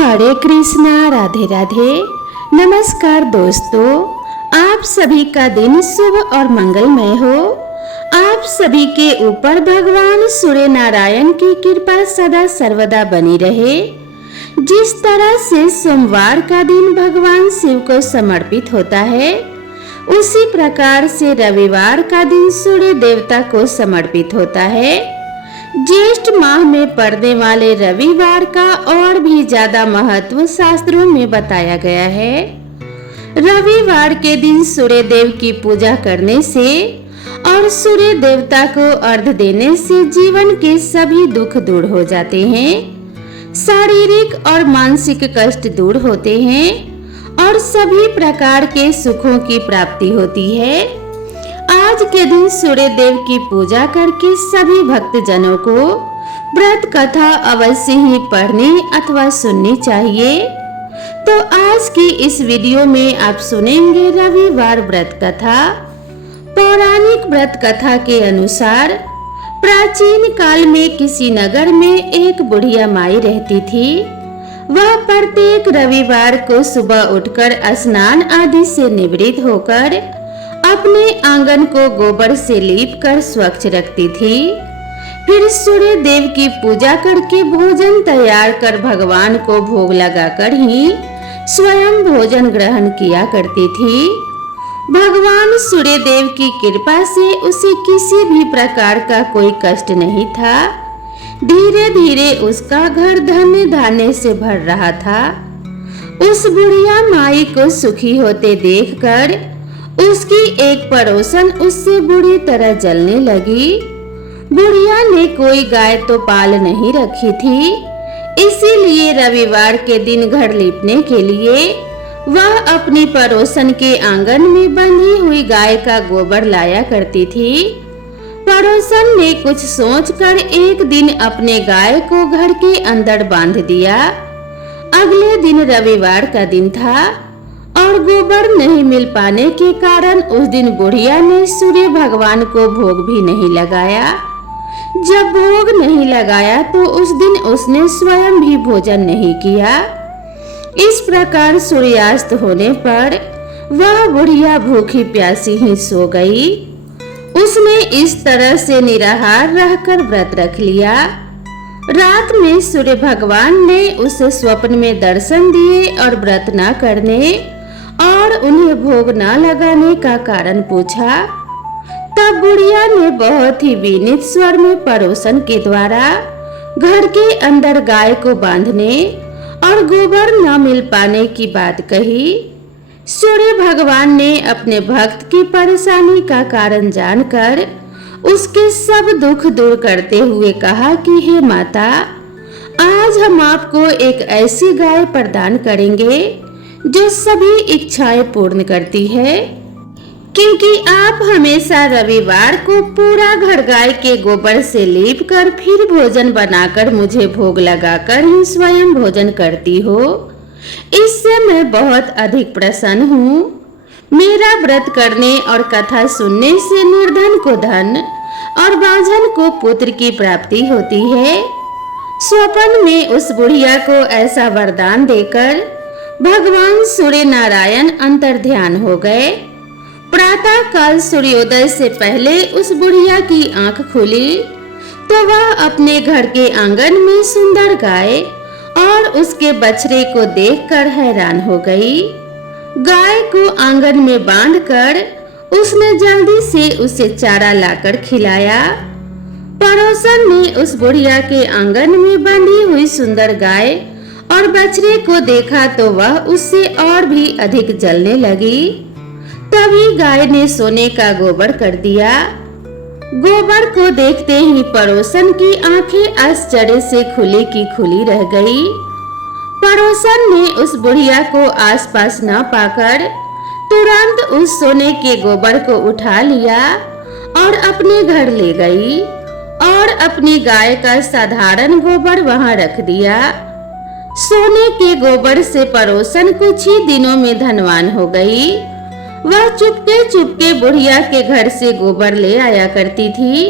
हरे कृष्णा, राधे राधे। नमस्कार दोस्तों, आप सभी का दिन शुभ और मंगलमय हो। आप सभी के ऊपर भगवान सूर्य नारायण की कृपा सदा सर्वदा बनी रहे। जिस तरह से सोमवार का दिन भगवान शिव को समर्पित होता है, उसी प्रकार से रविवार का दिन सूर्य देवता को समर्पित होता है। ज्येष्ठ माह में पड़ने वाले रविवार का और भी ज्यादा महत्व शास्त्रों में बताया गया है। रविवार के दिन सूर्य देव की पूजा करने से और सूर्य देवता को अर्घ्य देने से जीवन के सभी दुख दूर हो जाते हैं, शारीरिक और मानसिक कष्ट दूर होते हैं और सभी प्रकार के सुखों की प्राप्ति होती है। आज के दिन सूर्य देव की पूजा करके सभी भक्तजनों को व्रत कथा अवश्य ही पढ़नी अथवा सुननी चाहिए। तो आज की इस वीडियो में आप सुनेंगे रविवार व्रत कथा। पौराणिक व्रत कथा के अनुसार प्राचीन काल में किसी नगर में एक बुढ़िया माई रहती थी। वह प्रत्येक रविवार को सुबह उठकर स्नान आदि से निवृत्त होकर अपने आंगन को गोबर से लीपकर स्वच्छ रखती थी। फिर सूर्य देव की पूजा करके भोजन तैयार कर भगवान को भोग लगाकर ही स्वयं भोजन ग्रहण किया करती थी। भगवान सूर्य देव की कृपा से उसे किसी भी प्रकार का कोई कष्ट नहीं था। धीरे धीरे उसका घर धन्य धान्य से भर रहा था। उस बुढ़िया माई को सुखी होते देखकर उसकी एक पड़ोसन उससे बुरी तरह जलने लगी। बुढ़िया ने कोई गाय तो पाल नहीं रखी थी, इसीलिए रविवार के दिन घर लीपने के लिए वह अपनी पड़ोसन के आंगन में बंधी हुई गाय का गोबर लाया करती थी। पड़ोसन ने कुछ सोचकर एक दिन अपने गाय को घर के अंदर बांध दिया। अगले दिन रविवार का दिन था और गोबर नहीं मिल पाने के कारण उस दिन बुढ़िया ने सूर्य भगवान को भोग भी नहीं लगाया। जब भोग नहीं लगाया तो उस दिन उसने स्वयं भी भोजन नहीं किया। इस प्रकार सूर्यास्त होने पर वह बुढ़िया भूखी प्यासी ही सो गई। उसने इस तरह से निराहार रहकर व्रत रख लिया। रात में सूर्य भगवान ने उसे स्वप्न में दर्शन दिए और व्रत न करने और उन्हें भोग न लगाने का कारण पूछा। तब बुढ़िया ने बहुत ही विनीत स्वर में पड़ोसन के द्वारा घर के अंदर गाय को बांधने और गोबर न मिल पाने की बात कही। सूर्य भगवान ने अपने भक्त की परेशानी का कारण जानकर उसके सब दुख दूर करते हुए कहा कि हे माता, आज हम आपको एक ऐसी गाय प्रदान करेंगे जो सभी इच्छाएं पूर्ण करती है, क्योंकि आप हमेशा रविवार को पूरा घर गाय के गोबर से लीप कर फिर भोजन बनाकर मुझे भोग लगाकर ही स्वयं भोजन करती हो। इससे मैं बहुत अधिक प्रसन्न हूँ। मेरा व्रत करने और कथा सुनने से निर्धन को धन और बांझन को पुत्र की प्राप्ति होती है। स्वप्न में उस बुढ़िया को ऐसा वरदान देकर भगवान सूर्य नारायण अंतर ध्यान हो गए। प्रातः काल सूर्योदय से पहले उस बुढ़िया की आंख खुली तो वह अपने घर के आंगन में सुंदर गाय और उसके बछड़े को देखकर हैरान हो गई। गाय को आंगन में बांधकर उसने जल्दी से उसे चारा लाकर खिलाया। पड़ोसन ने उस बुढ़िया के आंगन में बंधी हुई सुंदर गाय और बछड़े को देखा तो वह उससे और भी अधिक जलने लगी। तभी गाय ने सोने का गोबर कर दिया। गोबर को देखते ही पड़ोसन की आंखें आश्चर्य से खुली की खुली रह गई। पड़ोसन ने उस बुढ़िया को आसपास न पाकर तुरंत उस सोने के गोबर को उठा लिया और अपने घर ले गई और अपनी गाय का साधारण गोबर वहां रख दिया। सोने के गोबर से पड़ोसन कुछ ही दिनों में धनवान हो गई। वह चुपके चुपके बुढ़िया के घर से गोबर ले आया करती थी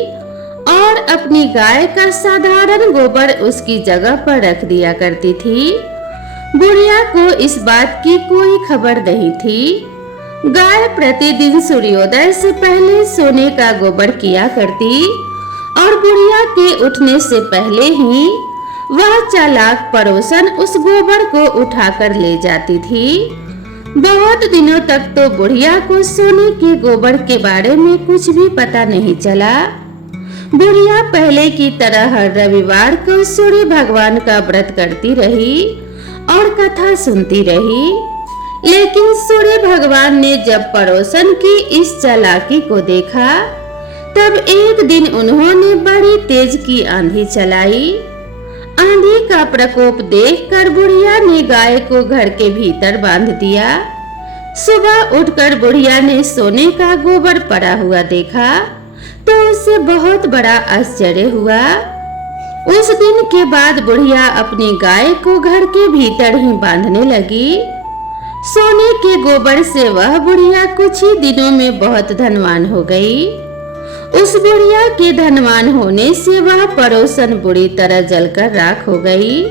और अपनी गाय का साधारण गोबर उसकी जगह पर रख दिया करती थी। बुढ़िया को इस बात की कोई खबर नहीं थी। गाय प्रतिदिन सूर्योदय से पहले सोने का गोबर किया करती और बुढ़िया के उठने से पहले ही वह चालाक पड़ोसन उस गोबर को उठाकर ले जाती थी। बहुत दिनों तक तो बुढ़िया को सोने के गोबर के बारे में कुछ भी पता नहीं चला। बुढ़िया पहले की तरह हर रविवार को सूर्य भगवान का व्रत करती रही और कथा सुनती रही। लेकिन सूर्य भगवान ने जब पड़ोसन की इस चालाकी को देखा, तब एक दिन उन्होंने बड़ी तेज की आंधी चलाई। आंधी का प्रकोप देखकर बुढ़िया ने गाय को घर के भीतर बांध दिया। सुबह उठकर बुढ़िया ने सोने का गोबर पड़ा हुआ देखा तो उसे बहुत बड़ा आश्चर्य हुआ। उस दिन के बाद बुढ़िया अपनी गाय को घर के भीतर ही बांधने लगी। सोने के गोबर से वह बुढ़िया कुछ ही दिनों में बहुत धनवान हो गई। उस बुढ़िया के धनवान होने से वह पड़ोसन बुरी तरह जलकर राख हो गई।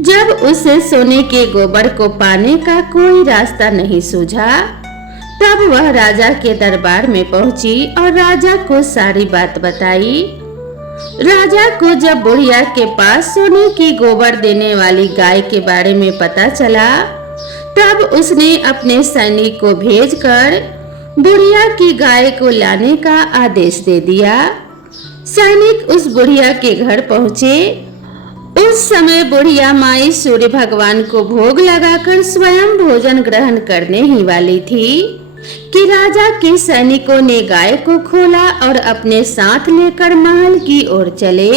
जब उसे सोने के गोबर को पाने का कोई रास्ता नहीं सूझा, तब वह राजा के दरबार में पहुंची और राजा को सारी बात बताई। राजा को जब बुढ़िया के पास सोने की गोबर देने वाली गाय के बारे में पता चला, तब उसने अपने सैनिक को भेजकर बुढ़िया की गाय को लाने का आदेश दे दिया। सैनिक उस बुढ़िया के घर पहुंचे। उस समय बुढ़िया माई सूर्य भगवान को भोग लगाकर स्वयं भोजन ग्रहण करने ही वाली थी कि राजा के सैनिकों ने गाय को खोला और अपने साथ लेकर महल की ओर चले।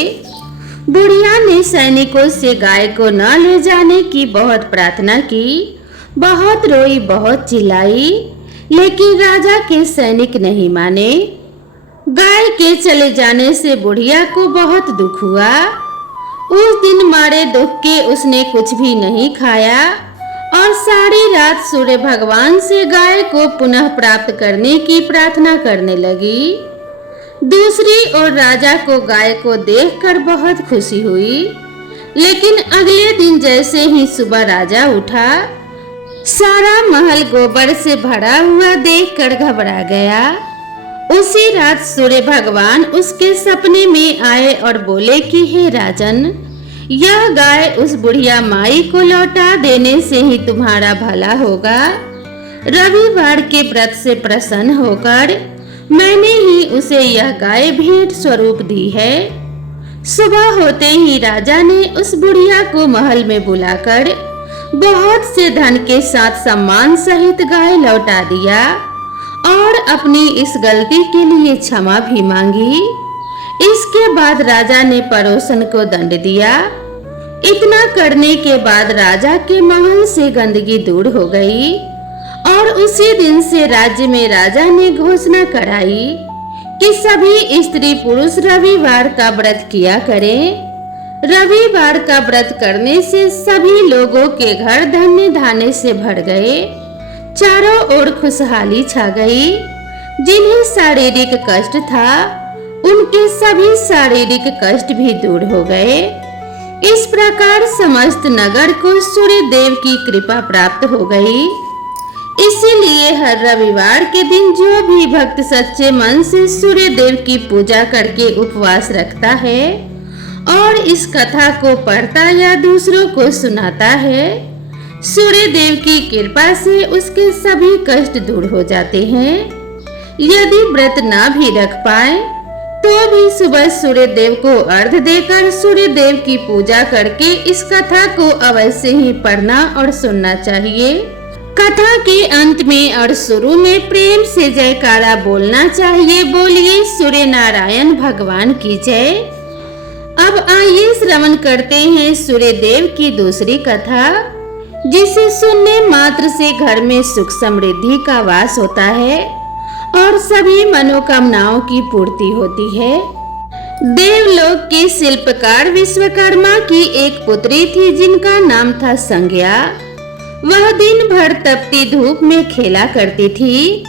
बुढ़िया ने सैनिकों से गाय को न ले जाने की बहुत प्रार्थना की, बहुत रोई, बहुत चिल्लाई, लेकिन राजा के सैनिक नहीं माने। गाय के चले जाने से बुढ़िया को बहुत दुख हुआ। उस दिन मारे दुख के उसने कुछ भी नहीं खाया और सारी रात सूर्य भगवान से गाय को पुनः प्राप्त करने की प्रार्थना करने लगी। दूसरी ओर राजा को गाय को देखकर बहुत खुशी हुई, लेकिन अगले दिन जैसे ही सुबह राजा उठा, सारा महल गोबर से भरा हुआ देखकर घबरा गया। उसी रात सूर्य भगवान उसके सपने में आए और बोले कि हे राजन, यह गाय उस बुढ़िया माई को लौटा देने से ही तुम्हारा भला होगा। रविवार के व्रत से प्रसन्न होकर मैंने ही उसे यह गाय भेंट स्वरूप दी है। सुबह होते ही राजा ने उस बुढ़िया को महल में बुलाकर बहुत से धन के साथ सम्मान सहित गाय लौटा दिया और अपनी इस गलती के लिए क्षमा भी मांगी। इसके बाद राजा ने पड़ोसन को दंड दिया। इतना करने के बाद राजा के महल से गंदगी दूर हो गई और उसी दिन से राज्य में राजा ने घोषणा कराई कि सभी स्त्री पुरुष रविवार का व्रत किया करें। रविवार का व्रत करने से सभी लोगों के घर धन्य धान्य से भर गए। चारों ओर खुशहाली छा गई। जिन्हें शारीरिक कष्ट था, उनके सभी शारीरिक कष्ट भी दूर हो गए। इस प्रकार समस्त नगर को सूर्य देव की कृपा प्राप्त हो गई। इसीलिए हर रविवार के दिन जो भी भक्त सच्चे मन से सूर्य देव की पूजा करके उपवास रखता है और इस कथा को पढ़ता या दूसरों को सुनाता है, सूर्य देव की कृपा से उसके सभी कष्ट दूर हो जाते हैं। यदि व्रत ना भी रख पाए तो भी सुबह सूर्य देव को अर्घ देकर सूर्य देव की पूजा करके इस कथा को अवश्य ही पढ़ना और सुनना चाहिए। कथा के अंत में और शुरू में प्रेम से जयकारा बोलना चाहिए। बोलिए सूर्य नारायण भगवान की जय। अब आइए श्रवण करते हैं सूर्य देव की दूसरी कथा, जिसे सुनने मात्र से घर में सुख समृद्धि का वास होता है और सभी मनोकामनाओं की पूर्ति होती है। देवलोक के शिल्पकार विश्वकर्मा की एक पुत्री थी जिनका नाम था संज्ञा। वह दिन भर तपती धूप में खेला करती थी।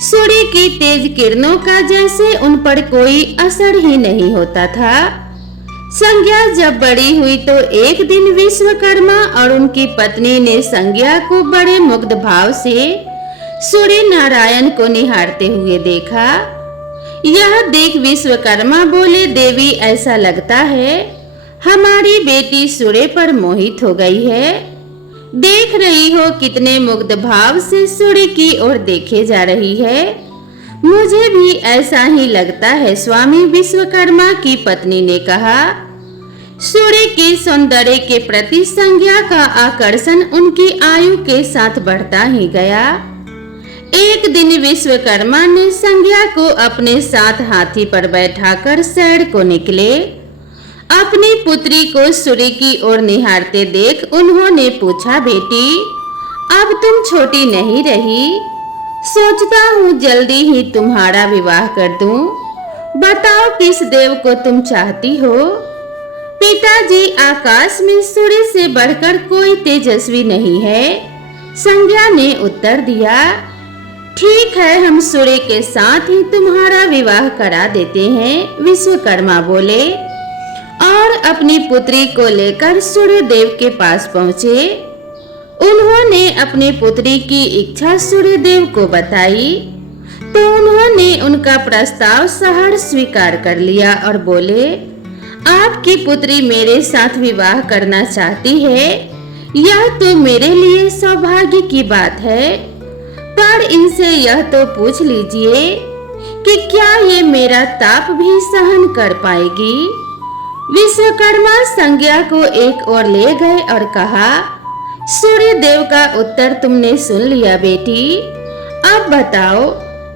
सूर्य की तेज किरणों का जैसे उन पर कोई असर ही नहीं होता था। संज्ञा जब बड़ी हुई तो एक दिन विश्वकर्मा और उनकी पत्नी ने संज्ञा को बड़े मुग्ध भाव से सूर्य नारायण को निहारते हुए देखा। यह देख विश्वकर्मा बोले, देवी ऐसा लगता है हमारी बेटी सूर्य पर मोहित हो गई है। देख रही हो कितने मुग्ध भाव से सूर्य की ओर देखे जा रही है। मुझे भी ऐसा ही लगता है स्वामी, विश्वकर्मा की पत्नी ने कहा। सूर्य के सौंदर्य के प्रति संज्ञा का आकर्षण उनकी आयु के साथ बढ़ता ही गया। एक दिन विश्वकर्मा ने संज्ञा को अपने साथ हाथी पर बैठाकर सैर को निकले। अपनी पुत्री को सूर्य की ओर निहारते देख उन्होंने पूछा, बेटी अब तुम छोटी नहीं रही, सोचता हूँ जल्दी ही तुम्हारा विवाह कर दूं। बताओ किस देव को तुम चाहती हो। पिताजी, आकाश में सूर्य से बढ़कर कोई तेजस्वी नहीं है, संज्ञा ने उत्तर दिया। ठीक है, हम सूर्य के साथ ही तुम्हारा विवाह करा देते हैं, विश्वकर्मा बोले और अपनी पुत्री को लेकर सूर्य देव के पास पहुंचे। उन्होंने अपनी पुत्री की इच्छा सूर्य देव को बताई तो उन्होंने उनका प्रस्ताव सहर्ष स्वीकार कर लिया और बोले, आपकी पुत्री मेरे साथ विवाह करना चाहती है, यह तो मेरे लिए सौभाग्य की बात है, पर इनसे यह तो पूछ लीजिए कि क्या ये मेरा ताप भी सहन कर पाएगी। विश्वकर्मा संज्ञा को एक ओर ले गए और कहा, सूर्य देव का उत्तर तुमने सुन लिया बेटी, अब बताओ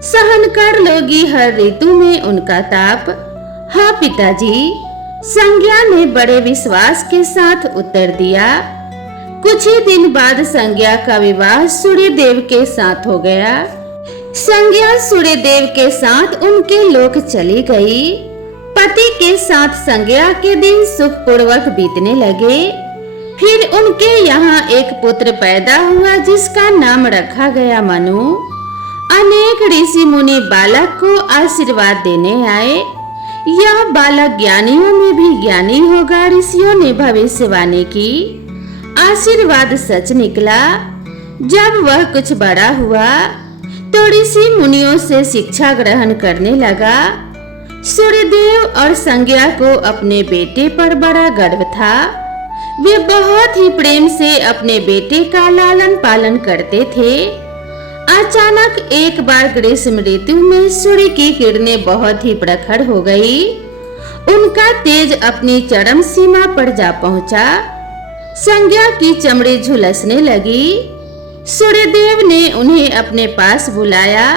सहन कर लोगी हर ऋतु में उनका ताप। हाँ पिताजी, संज्ञा ने बड़े विश्वास के साथ उत्तर दिया। कुछ ही दिन बाद संज्ञा का विवाह सूर्य देव के साथ हो गया। संज्ञा सूर्य देव के साथ उनके लोक चली गई। पति के साथ संज्ञा के दिन सुखपूर्वक बीतने लगे। फिर उनके यहाँ एक पुत्र पैदा हुआ जिसका नाम रखा गया मनु। अनेक ऋषि मुनि बालक को आशीर्वाद देने आए। यह बालक ज्ञानियों में भी ज्ञानी होगा, ऋषियों ने भविष्यवाणी की। आशीर्वाद सच निकला। जब वह कुछ बड़ा हुआ तो ऋषि मुनियों से शिक्षा ग्रहण करने लगा। सूर्यदेव और संज्ञा को अपने बेटे पर बड़ा गर्व था। वे बहुत ही प्रेम से अपने बेटे का लालन पालन करते थे। अचानक एक बार ग्रीष्म ऋतु में सूर्य की किरणें बहुत ही प्रखर हो गई। उनका तेज अपनी चरम सीमा पर जा पहुंचा। संज्ञा की चमड़ी झुलसने लगी। सूर्यदेव ने उन्हें अपने पास बुलाया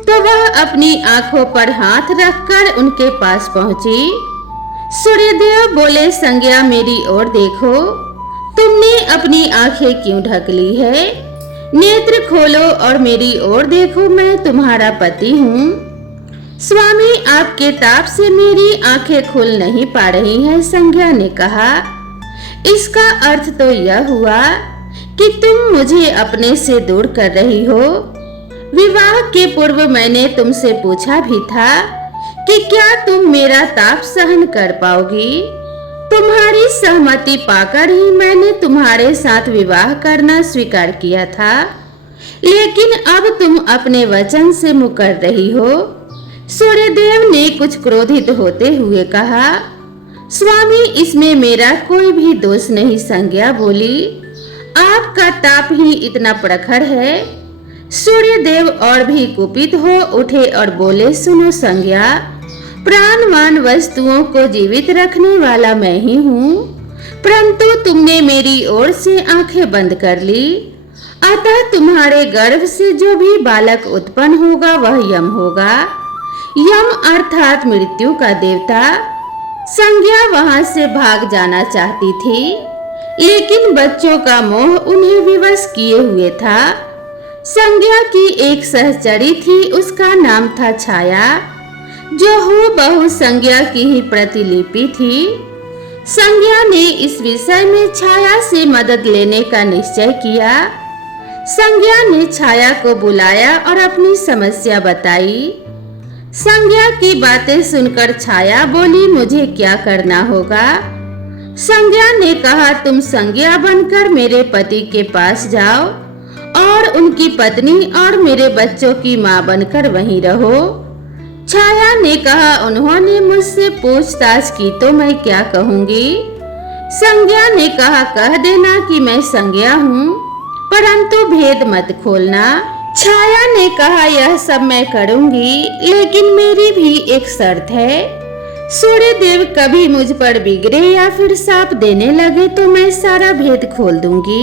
तो वह अपनी आंखों पर हाथ रखकर उनके पास पहुंची। सूर्यदेव बोले, संज्ञा मेरी ओर देखो, तुमने अपनी आंखें क्यों ढक ली है? नेत्र खोलो और मेरी ओर देखो, मैं तुम्हारा पति हूँ। स्वामी, आपके ताप से मेरी आंखें खुल नहीं पा रही हैं, संज्ञा ने कहा। इसका अर्थ तो यह हुआ कि तुम मुझे अपने से दूर कर रही हो। विवाह के पूर्व मैंने तुमसे पूछा भी था कि क्या तुम मेरा ताप सहन कर पाओगी। तुम्हारी सहमति पाकर ही मैंने तुम्हारे साथ विवाह करना स्वीकार किया था, लेकिन अब तुम अपने वचन से मुकर रही हो। सूर्यदेव ने कुछ क्रोधित होते हुए कहा। स्वामी, इसमें मेरा कोई भी दोष नहीं, संज्ञा बोली। आपका ताप ही इतना प्रखर है। सूर्यदेव और भी कुपित हो उठे और बोले, सुनो संज्ञा, प्राणवान वस्तुओं को जीवित रखने वाला मैं ही हूँ, परंतु तुमने मेरी ओर से आंखें बंद कर ली। अतः तुम्हारे गर्भ से जो भी बालक उत्पन्न होगा वह यम होगा। यम अर्थात मृत्यु का देवता। संज्ञा वहां से भाग जाना चाहती थी, लेकिन बच्चों का मोह उन्हें विवश किए हुए था। संज्ञा की एक सहचरी थी, उसका नाम था छाया, जो हूबहू संज्ञा की ही प्रतिलिपि थी। संज्ञा ने इस विषय में छाया से मदद लेने का निश्चय किया। संज्ञा ने छाया को बुलाया और अपनी समस्या बताई। संज्ञा की बातें सुनकर छाया बोली, मुझे क्या करना होगा? संज्ञा ने कहा, तुम संज्ञा बनकर मेरे पति के पास जाओ और उनकी पत्नी और मेरे बच्चों की माँ बनकर वहीं रहो। छाया ने कहा, उन्होंने मुझसे पूछताछ की तो मैं क्या कहूँगी? संज्ञा ने कहा, कह देना कि मैं संज्ञा हूँ, परंतु भेद मत खोलना। छाया ने कहा, यह सब मैं करूँगी, लेकिन मेरी भी एक शर्त है। सूर्यदेव कभी मुझ पर बिगड़े या फिर साप देने लगे तो मैं सारा भेद खोल दूंगी।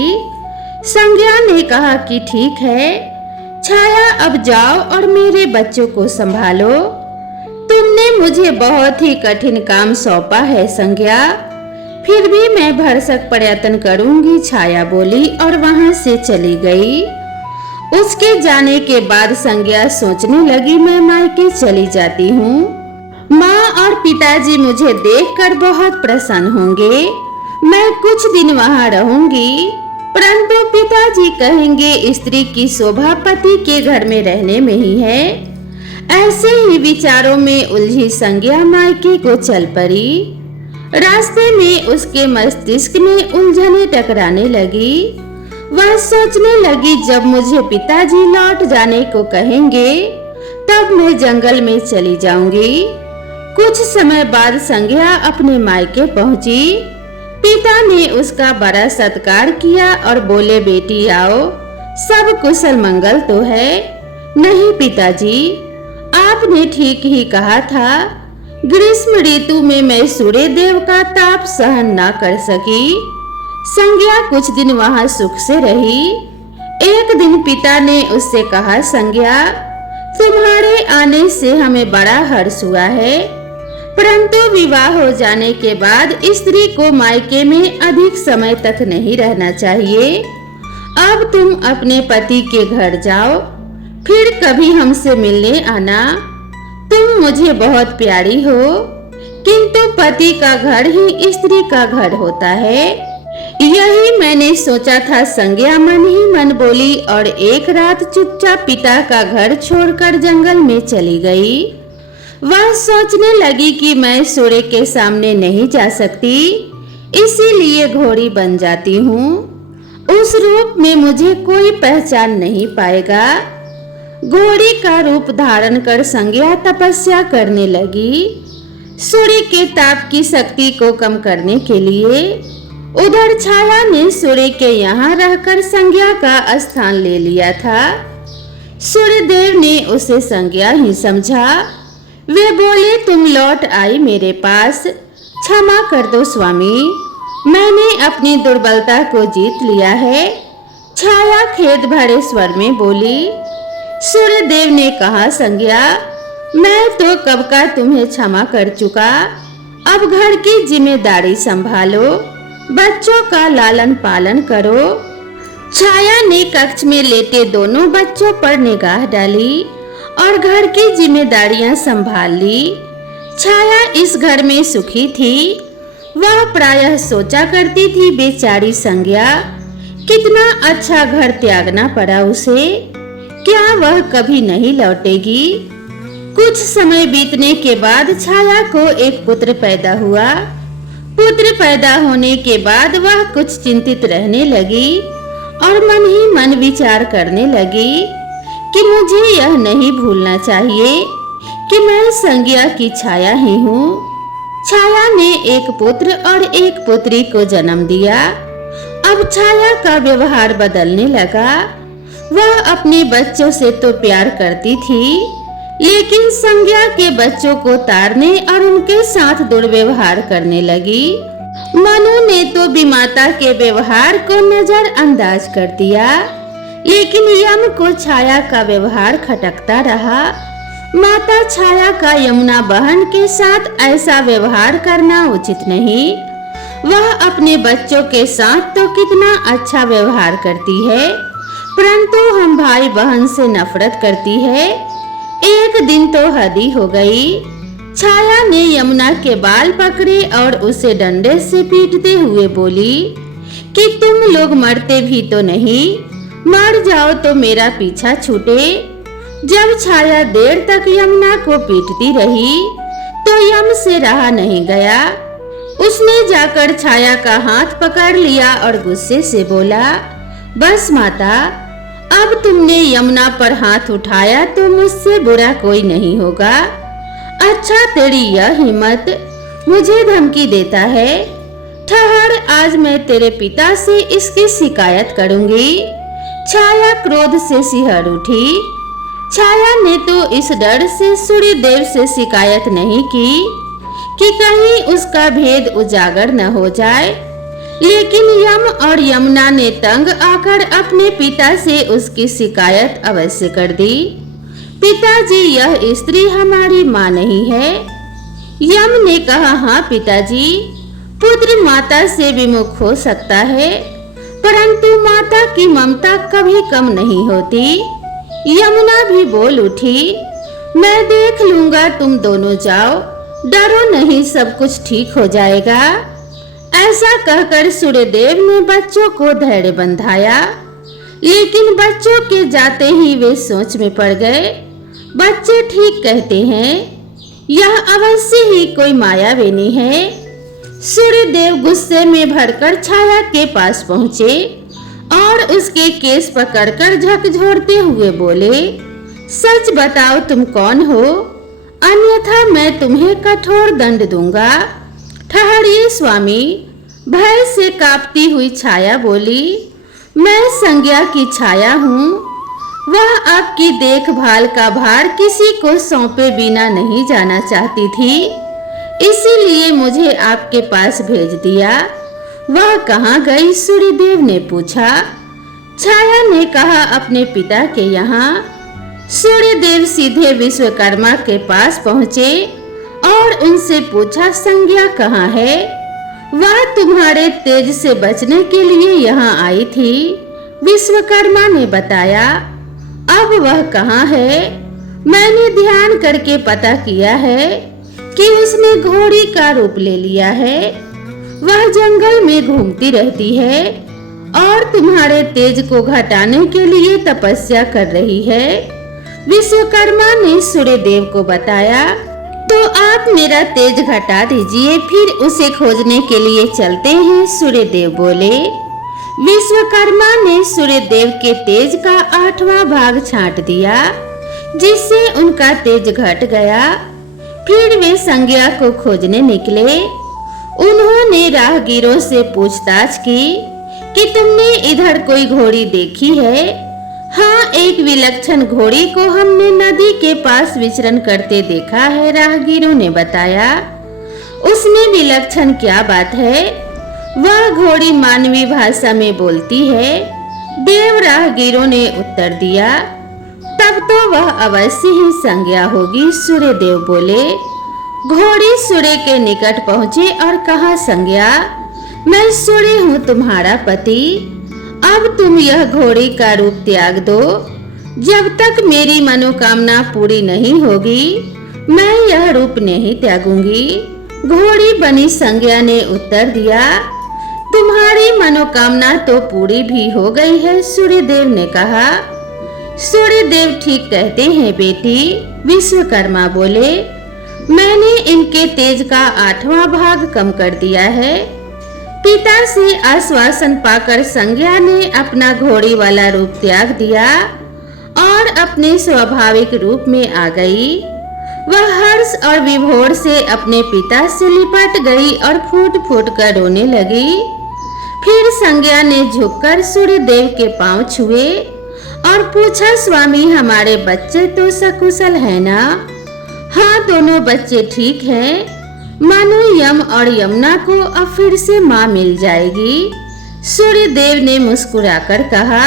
संज्ञा ने कहा कि ठीक है। छाया, अब जाओ और मेरे बच्चों को संभालो। तुमने मुझे बहुत ही कठिन काम सौंपा है संज्ञा, फिर भी मैं भरसक प्रयत्न करूंगी, छाया बोली और वहां से चली गई। उसके जाने के बाद संज्ञा सोचने लगी, मैं मायके चली जाती हूँ, माँ और पिताजी मुझे देखकर बहुत प्रसन्न होंगे, मैं कुछ दिन वहाँ रहूंगी, परंतु पिताजी कहेंगे स्त्री की शोभा पति के घर में रहने में ही है। ऐसे ही विचारों में उलझी संज्ञा मायके को चल पड़ी। रास्ते में उसके मस्तिष्क में उलझने टकराने लगी। वह सोचने लगी, जब मुझे पिताजी लौट जाने को कहेंगे तब मैं जंगल में चली जाऊंगी। कुछ समय बाद संज्ञा अपने मायके पहुंची। पिता ने उसका बड़ा सत्कार किया और बोले, बेटी आओ, सब कुशल मंगल तो है? नहीं पिताजी, आपने ठीक ही कहा था, ग्रीष्म ऋतु में मैं सूर्य देव का ताप सहन न कर सकी। संज्ञा कुछ दिन वहां सुख से रही। एक दिन पिता ने उससे कहा, संज्ञा, तुम्हारे आने से हमें बड़ा हर्ष हुआ है, परंतु विवाह हो जाने के बाद स्त्री को मायके में अधिक समय तक नहीं रहना चाहिए। अब तुम अपने पति के घर जाओ, फिर कभी हमसे मिलने आना। तुम मुझे बहुत प्यारी हो, किंतु पति का घर ही स्त्री का घर होता है। यही मैंने सोचा था, संज्ञा मन ही मन बोली और एक रात चुपचाप पिता का घर छोड़कर जंगल में चली गई। वह सोचने लगी कि मैं सूर्य के सामने नहीं जा सकती, इसीलिए घोड़ी बन जाती हूँ। उस रूप में मुझे कोई पहचान नहीं पाएगा। घोड़ी का रूप धारण कर संज्ञा तपस्या करने लगी, सूर्य के ताप की शक्ति को कम करने के लिए। उधर छाया ने सूर्य के यहाँ रहकर संज्ञा का स्थान ले लिया था। सूर्यदेव ने उसे संज्ञा ही समझा। वे बोले, तुम लौट आई मेरे पास, क्षमा कर दो स्वामी, मैंने अपनी दुर्बलता को जीत लिया है। छाया खेद भरे स्वर में बोली। सूर्यदेव ने कहा, संज्ञा, मैं तो कब का तुम्हें क्षमा कर चुका, अब घर की जिम्मेदारी संभालो, बच्चों का लालन पालन करो। छाया ने कक्ष में लेटे दोनों बच्चों पर निगाह डाली और घर की जिम्मेदारियां संभाल ली। छाया इस घर में सुखी थी। वह प्रायः सोचा करती थी, बेचारी संज्ञा, कितना अच्छा घर त्यागना पड़ा उसे, क्या वह कभी नहीं लौटेगी? कुछ समय बीतने के बाद छाया को एक पुत्र पैदा हुआ। पुत्र पैदा होने के बाद वह कुछ चिंतित रहने लगी और मन ही मन विचार करने लगी कि मुझे यह नहीं भूलना चाहिए कि मैं संज्ञा की छाया ही हूँ। छाया ने एक पुत्र और एक पुत्री को जन्म दिया। अब छाया का व्यवहार बदलने लगा। वह अपने बच्चों से तो प्यार करती थी, लेकिन संज्ञा के बच्चों को तारने और उनके साथ दुर्व्यवहार करने लगी। मनु ने तो विमाता के व्यवहार को नजरअंदाज कर दिया, लेकिन यम को छाया का व्यवहार खटकता रहा। माता छाया का यमुना बहन के साथ ऐसा व्यवहार करना उचित नहीं। वह अपने बच्चों के साथ तो कितना अच्छा व्यवहार करती है, परंतु हम भाई बहन से नफरत करती है। एक दिन तो हद ही हो गई। छाया ने यमुना के बाल पकड़े और उसे डंडे से पीटते हुए बोली कि तुम लोग मरते भी तो नहीं, मर जाओ तो मेरा पीछा छूटे। जब छाया देर तक यमुना को पीटती रही तो यम से रहा नहीं गया। उसने जाकर छाया का हाथ पकड़ लिया और गुस्से से बोला, बस माता, अब तुमने यमुना पर हाथ उठाया तो मुझसे बुरा कोई नहीं होगा। अच्छा, तेरी यह हिम्मत मुझे धमकी देता है। ठहर, आज मैं तेरे पिता से इसकी शिकायत करूंगी। छाया क्रोध से सिहर उठी। छाया ने तो इस डर से सूर्यदेव से शिकायत नहीं की कि कहीं उसका भेद उजागर न हो जाए, लेकिन यम और यमुना ने तंग आकर अपने पिता से उसकी शिकायत अवश्य कर दी। पिताजी, यह स्त्री हमारी माँ नहीं है। यम ने कहा, हाँ पिताजी, पुत्र माता से विमुख हो सकता है, परंतु माता की ममता कभी कम नहीं होती। यमुना भी बोल उठी, मैं देख लूंगा, तुम दोनों जाओ, डरो नहीं, सब कुछ ठीक हो जाएगा। ऐसा कहकर सूर्यदेव ने बच्चों को धैर्य बंधाया, लेकिन बच्चों के जाते ही वे सोच में पड़ गए। बच्चे ठीक कहते हैं, यह अवश्य ही कोई मायाविनी है। सूर्यदेव गुस्से में भरकर छाया के पास पहुंचे और उसके केस पकड़कर झकझोरते हुए बोले, सच बताओ, तुम कौन हो, अन्यथा मैं तुम्हें कठोर दंड दूंगा। ठहरिए स्वामी, भय से कांपती हुई छाया बोली, मैं संज्ञा की छाया हूँ। वह आपकी देखभाल का भार किसी को सौंपे बिना नहीं जाना चाहती थी, इसीलिए मुझे आपके पास भेज दिया। वह कहाँ गई? सूर्यदेव ने पूछा। छाया ने कहा, अपने पिता के यहाँ। सूर्यदेव सीधे विश्वकर्मा के पास पहुँचे और उनसे पूछा, संज्ञा कहाँ है? वह तुम्हारे तेज से बचने के लिए यहाँ आई थी, विश्वकर्मा ने बताया। अब वह कहाँ है? मैंने ध्यान करके पता किया है कि उसने घोड़ी का रूप ले लिया है। वह जंगल में घूमती रहती है और तुम्हारे तेज को घटाने के लिए तपस्या कर रही है, विश्वकर्मा ने सूर्यदेव को बताया। तो आप मेरा तेज घटा दीजिए, फिर उसे खोजने के लिए चलते हैं, सूर्यदेव बोले। विश्वकर्मा ने सूर्यदेव के तेज का 8वां भाग छांट दिया, जिससे उनका तेज घट गया। फिर वे संज्ञा को खोजने निकले। उन्होंने राहगीरों से पूछताछ की कि तुमने इधर कोई घोड़ी देखी है? हाँ, एक विलक्षण घोड़ी को हमने नदी के पास विचरण करते देखा है, राहगीरों ने बताया। उसमें विलक्षण क्या बात है? वह घोड़ी मानवीय भाषा में बोलती है, देव राहगीरों ने उत्तर दिया। तब तो वह अवश्य ही संज्ञा होगी, सूर्यदेव बोले। घोड़ी सूर्य के निकट पहुंची और कहा, संज्ञा, मैं सूर्य हूँ, तुम्हारा पति। अब तुम यह घोड़ी का रूप त्याग दो। जब तक मेरी मनोकामना पूरी नहीं होगी, मैं यह रूप नहीं त्यागूंगी। घोड़ी बनी संज्ञा ने उत्तर दिया। तुम्हारी मनोकामना तो पूरी भी हो गई है, सूर्यदेव ने कहा। सूर्यदेव ठीक कहते हैं बेटी, विश्वकर्मा बोले। मैंने इनके तेज का 8वां भाग कम कर दिया है। पिता से आश्वासन पाकर संज्ञा ने अपना घोड़ी वाला रूप त्याग दिया और अपने स्वाभाविक रूप में आ गई। वह हर्ष और विभोर से अपने पिता से लिपट गई और फूट फूट कर रोने लगी। फिर संज्ञा ने झुककर सूर्यदेव के पांव छुए और पूछा, स्वामी, हमारे बच्चे तो सकुशल है ना? हाँ, दोनों बच्चे ठीक हैं। मानो यम और यमुना को अब फिर से माँ मिल जाएगी। सूर्यदेव ने मुस्कुराकर कहा,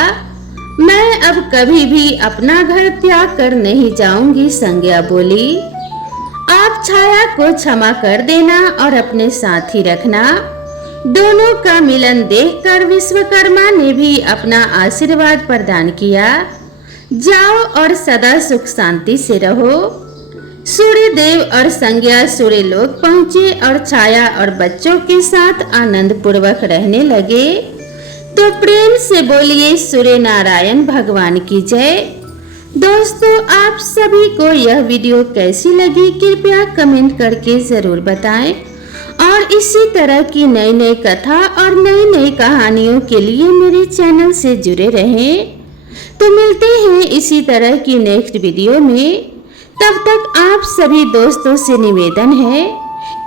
मैं अब कभी भी अपना घर त्याग कर नहीं जाऊंगी, संज्ञा बोली। आप छाया को क्षमा कर देना और अपने साथ ही रखना। दोनों का मिलन देखकर विश्वकर्मा ने भी अपना आशीर्वाद प्रदान किया। जाओ और सदा सुख शांति से रहो। सूर्यदेव और संज्ञा सूर्यलोक पहुँचे और छाया और बच्चों के साथ आनंद पूर्वक रहने लगे। तो प्रेम से बोलिए सूर्य नारायण भगवान की जय। दोस्तों, आप सभी को यह वीडियो कैसी लगी कृपया कमेंट करके ज़रूर बताएं और इसी तरह की नई नई कथा और नई नई कहानियों के लिए मेरे चैनल से जुड़े रहें। तो मिलते हैं इसी तरह की नेक्स्ट वीडियो में। तब तक आप सभी दोस्तों से निवेदन है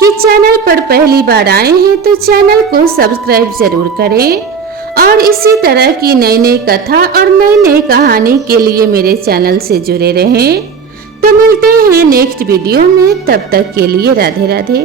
कि चैनल पर पहली बार आए हैं तो चैनल को सब्सक्राइब जरूर करें और इसी तरह की नई नई कथा और नई नई कहानी के लिए मेरे चैनल से जुड़े रहें। तो मिलते हैं नेक्स्ट वीडियो में, तब तक के लिए राधे राधे।